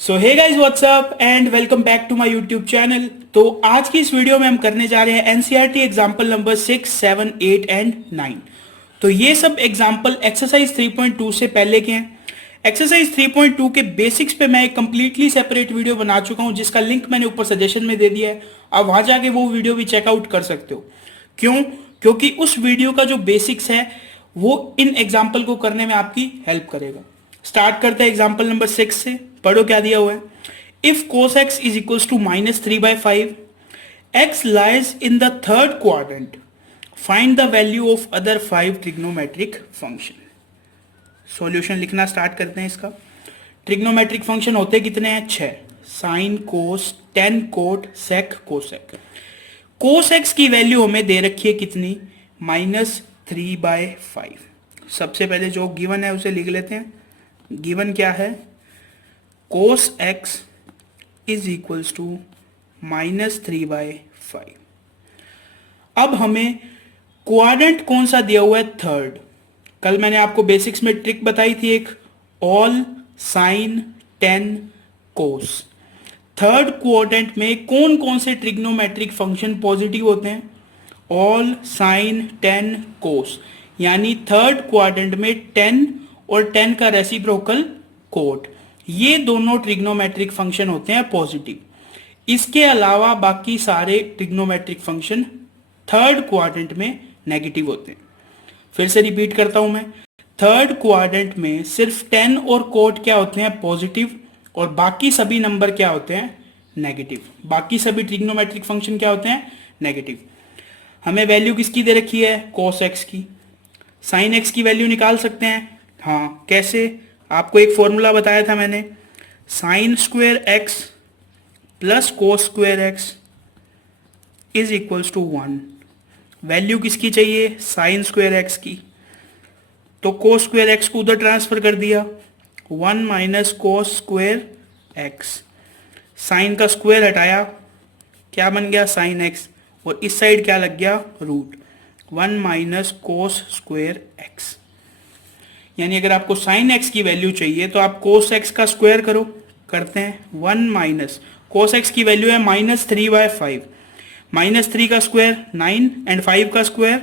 So hey guys what's up and welcome back to my YouTube channel. तो आज की इस वीडियो में हम करने जा रहे हैं एनसीईआरटी एग्जाम्पल नंबर 6, 7, 8 एंड 9। तो ये सब एग्जाम्पल एक्सरसाइज 3.2 से पहले के हैं। एक्सरसाइज 3.2 के बेसिक्स पे मैं एक कंप्लीटली सेपरेट वीडियो बना चुका हूं जिसका लिंक मैंने ऊपर सजेशन में दे दिया है। आप वहां जाके वो वीडियो भी चेकआउट कर सकते हो। क्यों? क्योंकि उस वीडियो का जो बेसिक्स है वो इन एग्जाम्पल को करने में आपकी हेल्प करेगा। स्टार्ट करते हैं एग्जाम्पल नंबर 6 से। पढ़ो क्या दिया हुआ है। If cos x is equals to -3/5, x lies in the third quadrant, find the value of other 5 trigonometric function. Solution लिखना स्टार्ट करते हैं इसका। ट्रिग्नोमेट्रिक फंक्शन होते कितने हैं? 6। Sine, cos, tan, cot, sec, cosec. Cos x की value हमें दे रखी है कितनी? -3/5। सबसे पहले जो गिवन है उसे लिख लेते हैं। गिवन क्या है? cos x is equals to -3/5। अब हमें क्वाड्रेंट कौन सा दिया हुआ है? थर्ड। कल मैंने आपको बेसिक्स में ट्रिक बताई थी एक, ऑल साइन टेन कोस। थर्ड क्वाड्रेंट में कौन कौन से ट्रिग्नोमेट्रिक फंक्शन पॉजिटिव होते हैं? ऑल साइन टेन कोस। यानी थर्ड क्वाड्रेंट में 10 और 10 का रेसिप्रोकल कोट, ये दोनों ट्रिग्नोमेट्रिक फंक्शन होते हैं पॉजिटिव। इसके अलावा बाकी सारे ट्रिग्नोमेट्रिक फंक्शन थर्ड क्वाड्रेंट में नेगेटिव होते हैं। फिर से रिपीट करता हूं मैं। थर्ड क्वाड्रेंट में सिर्फ 10 और कोट क्या होते हैं? पॉजिटिव। और बाकी सभी नंबर क्या होते हैं? नेगेटिव। बाकी सभी ट्रिग्नोमेट्रिक फंक्शन क्या होते हैं? नेगेटिव। हमें वैल्यू किसकी दे रखी है? cos x की। sin x की वैल्यू निकाल सकते हैं। हाँ, कैसे? आपको एक फॉर्मूला बताया था मैंने, sine square x plus cos square x is equals to 1। Value किसकी चाहिए? साइन स्क्वेयर एक्स की। तो कोस स्क्वेयर एक्स को उधर ट्रांसफर कर दिया, 1 minus cos square x. Sine का स्क्वायर हटाया, क्या बन गया? Sine x. और इस साइड क्या लग गया? Root 1 minus cos square x. यानी अगर आपको साइन एक्स की वैल्यू चाहिए तो आप कोस एक्स का स्क्वायर करो। करते हैं। 1 माइनस कोस एक्स की वैल्यू है -3/5। -3 का स्क्वायर 9 एंड 5 का स्क्वायर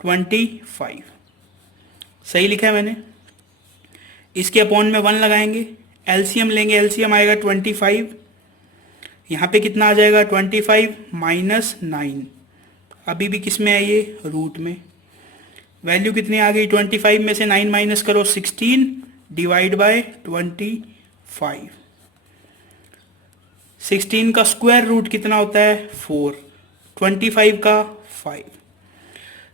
25। सही लिखा है मैंने। इसके अपॉन में 1 लगाएंगे, एलसीएम लेंगे, एलसीएम आएगा 25। यहाँ पे कितना आ जाएगा? 25 माइनस 9। अभी भी किस में है ये? रूट में। वैल्यू कितनी आ गई? 25 में से 9 माइनस करो, 16 डिवाइड बाय 25। 16 का स्क्वायर रूट कितना होता है? 4। 25 का 5।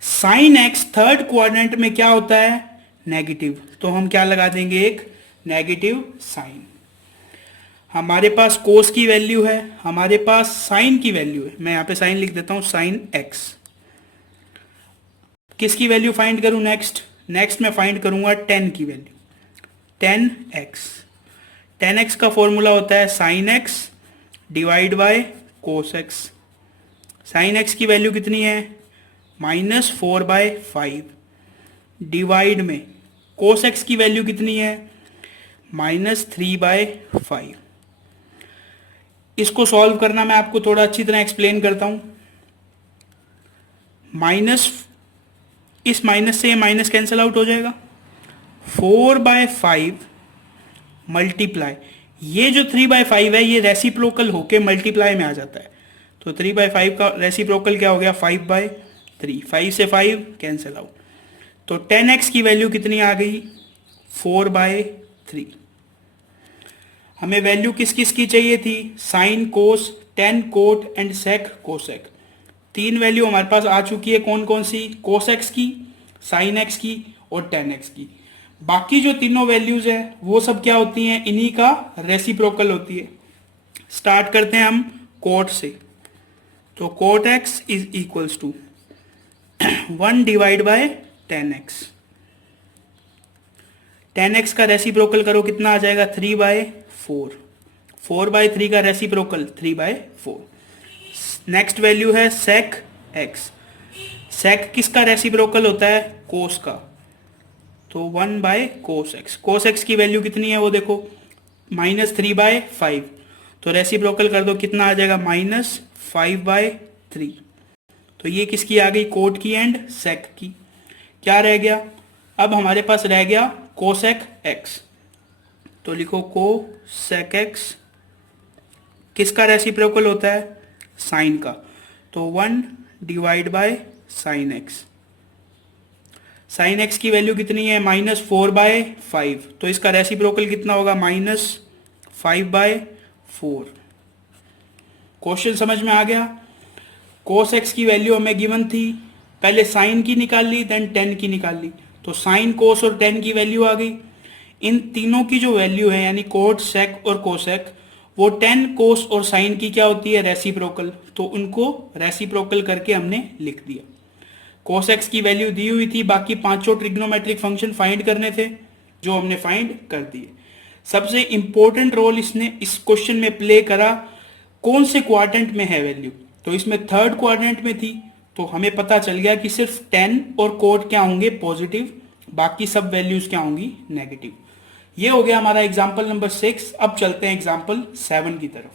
साइन एक्स थर्ड क्वाड्रेंट में क्या होता है? नेगेटिव। तो हम क्या लगा देंगे? एक नेगेटिव साइन। हमारे पास कोस की वैल्यू है, हमारे पास साइन की वैल्यू है। मैं यहां पे साइन लिख देता हूं, साइन एक्स। किसकी वैल्यू फाइंड करूं? नेक्स्ट मैं फाइंड करूंगा 10 की वैल्यू। 10x। 10x का फॉर्मूला होता है sine x divide by cos x. Sine x की वैल्यू कितनी है? -4/5 डिवाइड में कोस एक्स की वैल्यू कितनी है? -3/5। इसको सॉल्व करना मैं आपको थोड़ा अच्छी तरह एक्सप्लेन करता हूं। माइनस, इस माइनस से ये माइनस कैंसिल आउट हो जाएगा। 4/5 मल्टीप्लाई, ये जो 3/5 है ये रेसिप्रोकल होके मल्टीप्लाई में आ जाता है। तो 3/5 का रेसिप्रोकल क्या हो गया? 5/3। 5 से 5 कैंसिल आउट। तो 10x की वैल्यू कितनी आ गई? 4/3। हमें वैल्यू किस किस की चाहिए थी? Sine, cos, tan, cot and sec, cosec. 3 value हमारे पास आ चुकी है। कौन कौन सी? कोस एक्स की, साइन एक्स की और टेन एक्स की। बाकी जो तीनों वैल्यूज है वो सब क्या होती हैं? इन्हीं का रेसिप्रोकल होती है। स्टार्ट करते हैं हम कोट से। तो cot x is equals to 1 divide by 10x। 10x का रेसिप्रोकल करो, कितना आ जाएगा? 3/4। 4/3 का रेसिप्रोकल 3/4। नेक्स्ट वैल्यू है सेक एक्स। सेक किसका रेसिप्रोकल होता है? कोस का। तो 1/cos x। कोस एक्स की वैल्यू कितनी है वो देखो, -3/5, तो रेसिप्रोकल कर दो, कितना आ जाएगा -5/3। तो ये किसकी आ गई, कोट की एंड सेक की। क्या रह गया, अब हमारे पास रह गया कोसेक एक्स, तो लिखो कोसेक एक्स किसका रेसिप्रोकल होता है, साइन का, तो 1/साइन एक्स। साइन एक्स की वैल्यू कितनी है, -4/5, तो इसका रेसिप्रोकल कितना होगा, -5/4। क्वेश्चन समझ में आ गया। कोस एक्स की वैल्यू हमें गिवन थी, पहले साइन की निकाल ली, देन टेन की निकाल ली, तो साइन कोस और टेन की वैल्यू आ गई। इन तीनों की जो वैल्यू है यानी कोट सेक और कोसेक, वो टेन कोस और साइन की क्या होती है, रेसिप्रोकल, तो उनको रेसिप्रोकल करके हमने लिख दिया। कोस एक्स की वैल्यू दी हुई थी, बाकी पांचों ट्रिग्नोमेट्रिक फंक्शन फाइंड करने थे जो हमने फाइंड कर दिए। सबसे इंपॉर्टेंट रोल इसने इस क्वेश्चन में प्ले करा, कौन से क्वाड्रेंट में है वैल्यू, तो इसमें थर्ड क्वाड्रेंट में थी, तो हमें पता चल गया कि सिर्फ 10 और कोट क्या होंगे, पॉजिटिव, बाकी सब वैल्यूज क्या होंगी, नेगेटिव। ये हो गया हमारा एग्जाम्पल नंबर 6। अब चलते हैं एग्जाम्पल 7 की तरफ।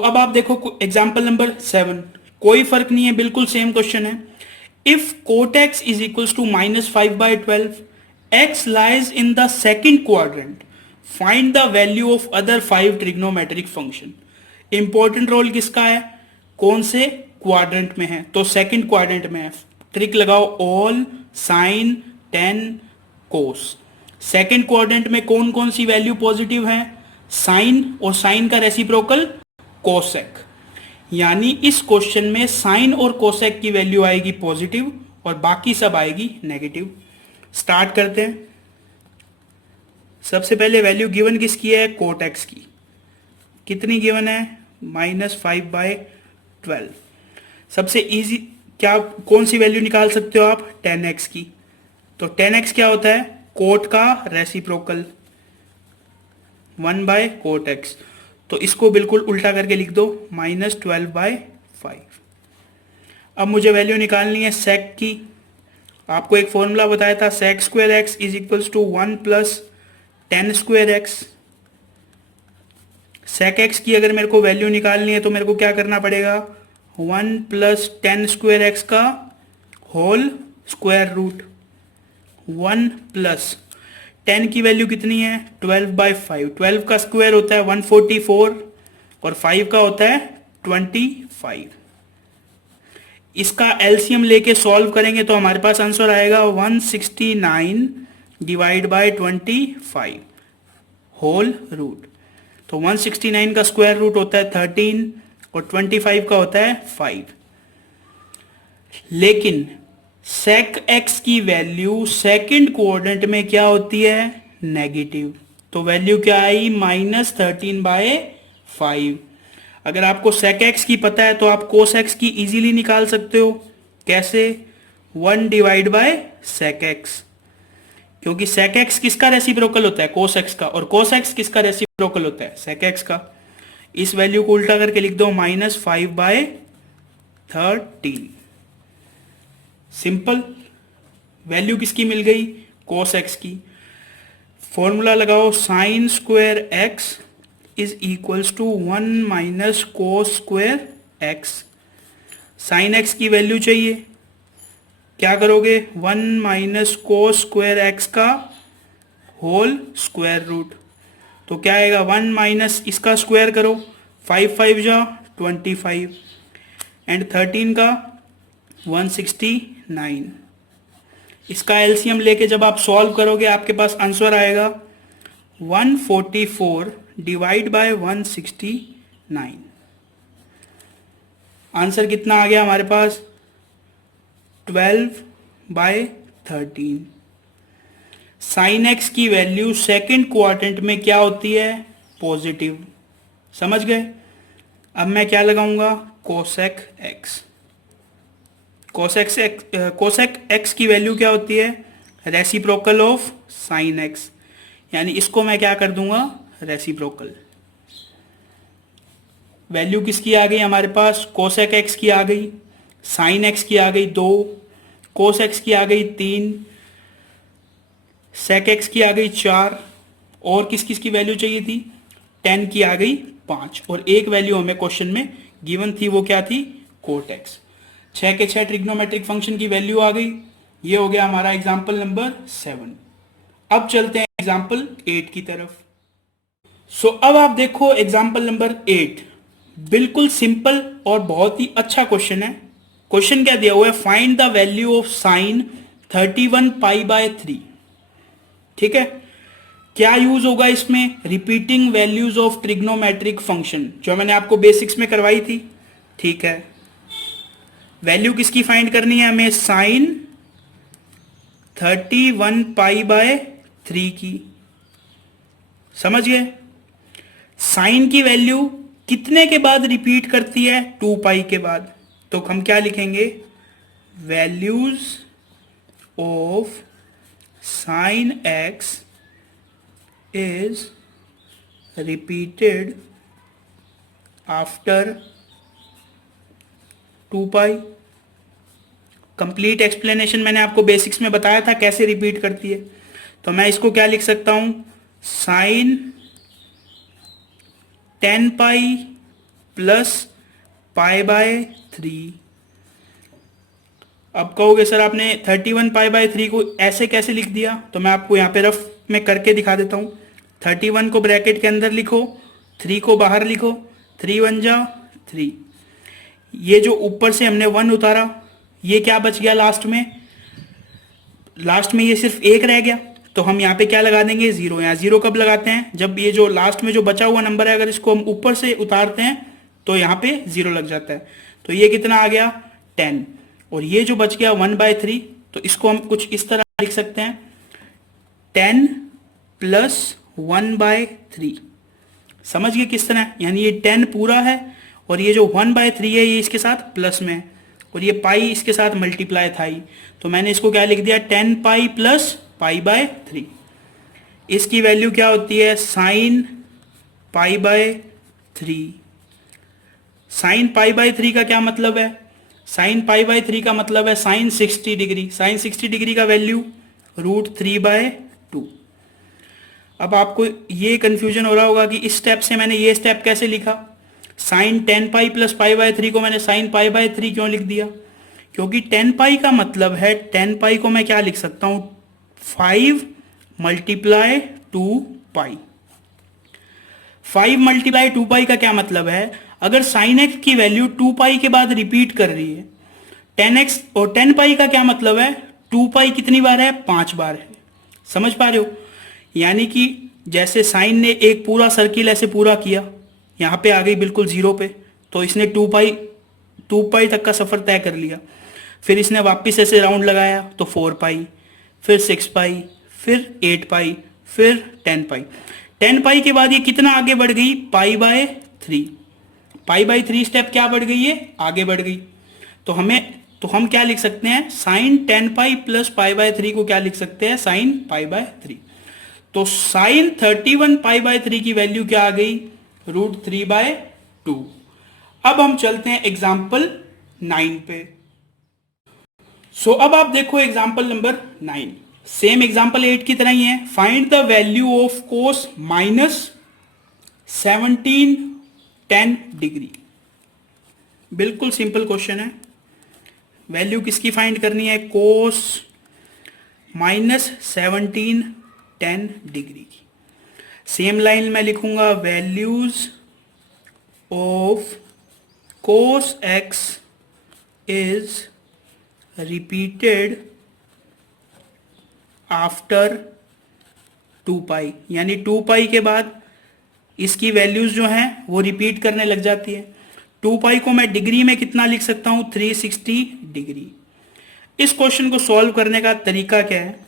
अब आप देखो एग्जाम्पल नंबर 7, कोई फर्क नहीं है, बिल्कुल सेम क्वेश्चन है। If cot x is equals to -5/12, x lies in the second quadrant, find the value of other 5 trigonometric function. Important role किसका है, कौन से क्वाड्रेंट में है, तो सेकंड क्वाड्रेंट में है। ट्रिक लगाओ, ऑल साइन टेन कोस। सेकंड क्वाड्रेंट में कौन कौन सी वैल्यू पॉजिटिव है, साइन, और साइन का रेसिप्रोकल कोसेक, यानी इस क्वेश्चन में साइन और कोसेक की वैल्यू आएगी पॉजिटिव और बाकी सब आएगी नेगेटिव। स्टार्ट करते हैं। सबसे पहले वैल्यू गिवन किसकी है, कोट एक्स की, कितनी गिवन है, -5/12। सबसे इजी क्या, कौन सी वैल्यू निकाल सकते हो आप, 10x की, तो 10x क्या होता है, कोट का रेसिप्रोकल 1/कोट एक्स, तो इसको बिल्कुल उल्टा करके लिख दो, -12/5। अब मुझे वैल्यू निकालनी है सेक की। आपको एक फॉर्मूला बताया था, sec square x is equals to 1 + 10 square x. Sec x की अगर मेरे को वैल्यू निकालनी है तो मेरे को क्या करना पड़ेगा, 1 + 10 स्क्वायर एक्स का होल स्क्वायर रूट, 1 + 10 की वैल्यू कितनी है, 12/5। 12 का स्क्वायर होता है 144 और 5 का होता है 25। इसका एलसीएम लेके सॉल्व करेंगे तो हमारे पास आंसर आएगा 169/25 होल रूट। तो 169 का स्क्वायर रूट होता है 13 और 25 का होता है 5। लेकिन सेक एक्स की वैल्यू सेकंड कोऑर्डिनेट में क्या होती है, नेगेटिव, तो वैल्यू क्या आई, -13/5। अगर आपको सेक एक्स की पता है तो आप कोस एक्स की इजीली निकाल सकते हो। कैसे, 1/सेक एक्स, क्योंकि सेक एक्स किसका रेसिप्रोकल होता है, कोस एक्स का, और कोस एक्स किसका रेसिप्रोकल होता है, सेक एक्स का। इस वैल्यू को उल्टा करके लिख दो, -5/13। सिंपल, वैल्यू किसकी मिल गई, कोस एक्स की। फॉर्मूला लगाओ, sine square x is equals to 1 - cos square x. Sine x की वैल्यू चाहिए, क्या करोगे, 1 - कोस स्क्वायर एक्स का होल स्क्वायर रूट, तो क्या आएगा, 1 - इसका स्क्वायर करो, 5 5 जा 25 एंड 13 का 169। इसका एलसीएम लेके जब आप सॉल्व करोगे आपके पास आंसर आएगा 144/169। आंसर कितना आ गया हमारे पास, 12/13। साइन एक्स की वैल्यू सेकंड क्वाड्रेंट में क्या होती है, पॉजिटिव। समझ गए। अब मैं क्या लगाऊंगा, कोसेक एक्स। कोसेक एक्स की वैल्यू क्या होती है, रेसिप्रोकल ऑफ साइन एक्स, यानी इसको मैं क्या कर दूंगा, रेसिप्रोकल। वैल्यू किसकी आ गई हमारे पास, कोसेक एक्स की आ गई, साइन एक्स की आ गई 2, कोस एक्स की आ गई 3, सेक एक्स की आ गई 4 और किस किस की वैल्यू चाहिए थी, 10 की आ गई 5, और एक वैल्यू हमें क्वेश्चन में गिवन थी, वो क्या थी, कोट एक्स। 6 के 6 ट्रिग्नोमेट्रिक फंक्शन की वैल्यू आ गई। ये हो गया हमारा एग्जाम्पल नंबर 7। अब चलते हैं एग्जाम्पल 8 की तरफ। सो अब आप देखो एग्जाम्पल नंबर 8, बिल्कुल सिंपल और बहुत ही अच्छा क्वेश्चन है। क्वेश्चन क्या दिया हुआ है, find the value of sine 31 pi by 3। ठीक है, क्या यूज होगा इसमें, repeating values of trigonometric function, जो मैंने आपको बेसिक्स में करवाई थी। ठीक है, वैल्यू किसकी फाइंड करनी है हमें, साइन 31 पाई बाय 3 की। समझ गए, साइन की वैल्यू कितने के बाद रिपीट करती है, 2 पाई के बाद। तो हम क्या लिखेंगे, values of sine x is repeated after 2 pi. Complete explanation मैंने आपको बेसिक्स में बताया था कैसे रिपीट करती है। तो मैं इसको क्या लिख सकता हूं, sine 10 pi plus pi by 3। अब कहोगे सर आपने 31 पाई बाय 3 को ऐसे कैसे लिख दिया, तो मैं आपको यहाँ पे रफ में करके दिखा देता हूँ। 31 को ब्रैकेट के अंदर लिखो, 3 को बाहर लिखो, 3 1 जा 3। ये जो ऊपर से हमने 1 उतारा, ये क्या बच गया लास्ट में, लास्ट में ये सिर्फ 1 रह गया। तो हम यहाँ पे क्या लगा देंगे, 0। यहाँ 0 कब लगाते हैं, जब ये जो लास्ट में जो बचा हुआ नंबर है, अगर इसको हम ऊपर से उतारते हैं तो यहाँ पे 0 लग जाता है। तो ये कितना आ गया, 10। और ये जो बच गया 1/3, तो इसको हम कुछ इस तरह लिख सकते हैं, 10 प्लस 1/3। समझ गए किस तरह, यानी ये 10 पूरा है और ये जो 1/3 है ये इसके साथ प्लस में है, और ये पाई इसके साथ मल्टीप्लाई था ही। तो मैंने इसको क्या लिख दिया, 10 पाई प्लस पाई बाय 3। इसकी वैल्यू क्या होती है, sine pi by 3। Sine pi by 3 का क्या मतलब है, साइन पाई बाय 3 का मतलब है साइन 60 डिग्री। साइन 60 डिग्री का वैल्यू √3/2। अब आपको ये कंफ्यूजन हो रहा होगा कि इस स्टेप से मैंने ये स्टेप कैसे लिखा, sine 10 pi plus pi by 3 को मैंने साइन पाई बाय 3 क्यों लिख दिया, क्योंकि 10 पाई का मतलब है, 10 पाई को मैं क्या लिख सकता हूं, 5 मल्टीप्लाई 2 पाई। 5 मल्टीप्लाई 2 पाई का क्या मतलब है, अगर साइन एक्स की वैल्यू 2 पाई के बाद रिपीट कर रही है, 10x, और 10 पाई का क्या मतलब है, 2 पाई कितनी बार है, 5 बार है। समझ पा रहे हो, यानी कि जैसे साइन ने एक पूरा सर्किल ऐसे पूरा किया, यहां पे आ गई बिल्कुल 0 पे, तो इसने 2 पाई तक का सफर तय कर लिया। फिर इसने वापस ऐसे राउंड लगाया तो 4 पाई, फिर 6 पाई, फिर 8 पाई, फिर 10 पाई। 10 पाई के बाद ये कितना आगे बढ़ गई, पाई बाय 3। पाई बाय 3 स्टेप क्या बढ़ गई है, आगे बढ़ गई। तो हम क्या लिख सकते हैं, sine 10 pi plus pi by 3 को क्या लिख सकते हैं, साइन पाई बाय 3। तो साइन 31 पाई बाय 3 की वैल्यू क्या आ गई, √3/2। अब हम चलते हैं एग्जाम्पल 9 पे। सो अब आप देखो एग्जाम्पल नंबर 9, सेम एग्जाम्पल 8 की तरह ही है। Find the value of cos -1710 degree. बिल्कुल सिंपल क्वेश्चन है। वैल्यू किसकी फाइंड करनी है, कोस -1710 डिग्री की। सेम लाइन में लिखूंगा, values of cos x is repeated after 2 पाई, यानी 2 पाई के बाद इसकी वैल्यूज जो हैं वो रिपीट करने लग जाती है। 2 पाई को मैं डिग्री में कितना लिख सकता हूं, 360 डिग्री। इस क्वेश्चन को सॉल्व करने का तरीका क्या है,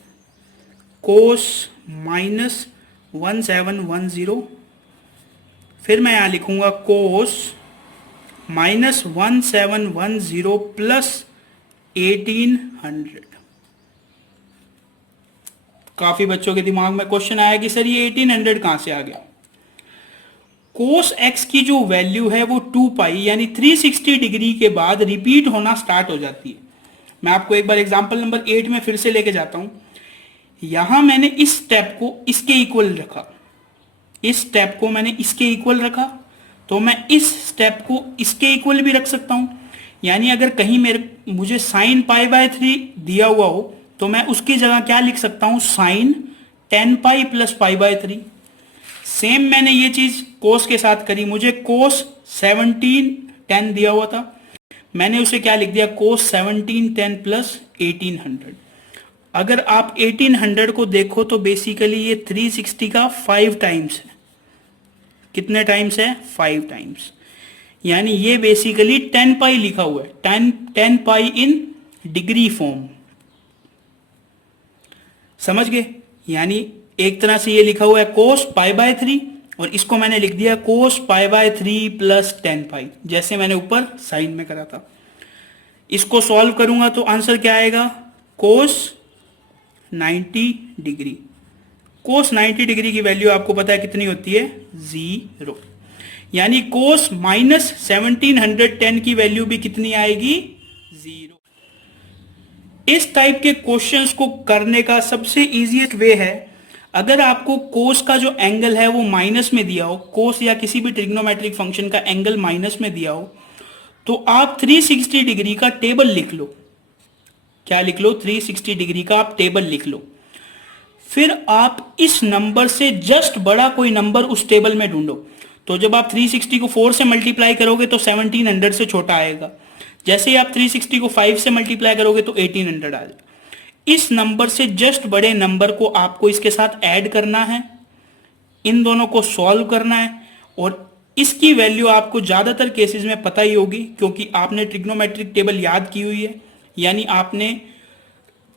कोस -1710, फिर मैं यहां लिखूंगा कोस -1710 प्लस 1800। काफी बच्चों के दिमाग में क्वेश्चन आया कि सर ये 1800 कहां से आ गया। कोस एक्स की जो वैल्यू है वो 2 पाई यानी 360 डिग्री के बाद रिपीट होना स्टार्ट हो जाती है। मैं आपको एक बार एग्जांपल नंबर 8 में फिर से लेके जाता हूं। यहां मैंने इस स्टेप को इसके इक्वल रखा, इस स्टेप को मैंने इसके इक्वल रखा, तो मैं इस स्टेप को इसके इक्वल भी रख सकता हूं। यानी अगर कहीं मुझे साइन पाई बाय 3 दिया हुआ हो तो मैं उसकी जगह क्या लिख सकता हूं, sine 10 pi plus pi by 3। Same मैंने ये चीज कोस के साथ करी, मुझे कोस 1710 दिया हुआ था, मैंने उसे क्या लिख दिया, कोस 1710 प्लस 1800। अगर आप 1800 को देखो तो बेसिकली ये 360 का 5 टाइम्स है। कितने टाइम्स है, 5 टाइम्स। यानी ये बेसिकली 10 पाई लिखा हुआ है, 10 पाई इन डिग्री फॉर्म, समझ गए। यानी एक तरह से ये लिखा हुआ है कोस पाई बाय 3 और इसको मैंने लिख दिया कोस पाई बाय 3 प्लस 10 पाई, जैसे मैंने ऊपर साइन में करा था। इसको सॉल्व करूंगा तो आंसर क्या आएगा, कोस 90 डिग्री। कोस 90 डिग्री की वैल्यू आपको पता है कितनी होती है, 0। यानी कोस माइनस 1710 की वैल्यू भी कितनी आएगी, 0। इस टाइप के क्वेश्चंस को करने का सबसे इजीएस्ट वे है, अगर आपको कोस का जो एंगल है वो माइनस में दिया हो, कोस या किसी भी ट्रिग्नोमेट्रिक फंक्शन का एंगल माइनस में दिया हो, तो आप 360 डिग्री का टेबल लिख लो। क्या लिख लो, 360 डिग्री का आप टेबल लिख लो। फिर आप इस नंबर से जस्ट बड़ा कोई नंबर उस टेबल में ढूंढो। तो जब आप 360 को 4 से मल्टीप्लाई करोगे तो 1700 से छोटा आएगा। जैसे ही आप 360 को 5 से मल्टीप्लाई करोगे तो 1800 आ जाएगा। इस नंबर से जस्ट बड़े नंबर को आपको इसके साथ ऐड करना है, इन दोनों को सॉल्व करना है, और इसकी वैल्यू आपको ज्यादातर केसेस में पता ही होगी क्योंकि आपने ट्रिग्नोमेट्रिक टेबल याद की हुई है। यानी आपने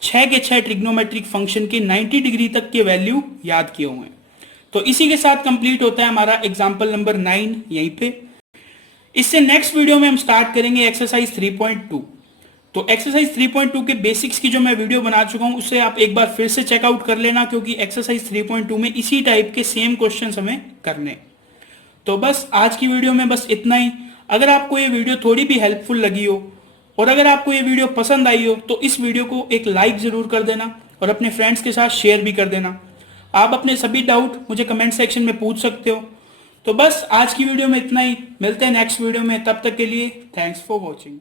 6 के 6 ट्रिग्नोमेट्रिक फंक्शन के 90 डिग्री तक के वैल्यू याद किए हुए हैं। तो इसी के साथ कंप्लीट होता है हमारा एग्जाम्पल नंबर 9 यहीं पे। इससे नेक्स्ट वीडियो में हम स्टार्ट करेंगे एक्सरसाइज 3.2। तो एक्सरसाइज 3.2 के बेसिक्स की जो मैं वीडियो बना चुका हूं उससे आप एक बार फिर से चेकआउट कर लेना, क्योंकि एक्सरसाइज 3.2 में इसी टाइप के सेम क्वेश्चन हमें करने। तो बस आज की वीडियो में बस इतना ही। अगर आपको ये वीडियो थोड़ी भी हेल्पफुल लगी हो और अगर आपको ये वीडियो पसंद आई हो तो इस वीडियो को एक लाइक जरूर कर देना और अपने फ्रेंड्स के साथ शेयर भी कर देना। आप अपने सभी डाउट मुझे कमेंट सेक्शन में पूछ सकते हो। तो बस आज की वीडियो में इतना ही, मिलते हैं नेक्स्ट वीडियो में, तब तक के लिए थैंक्स फॉर वॉचिंग।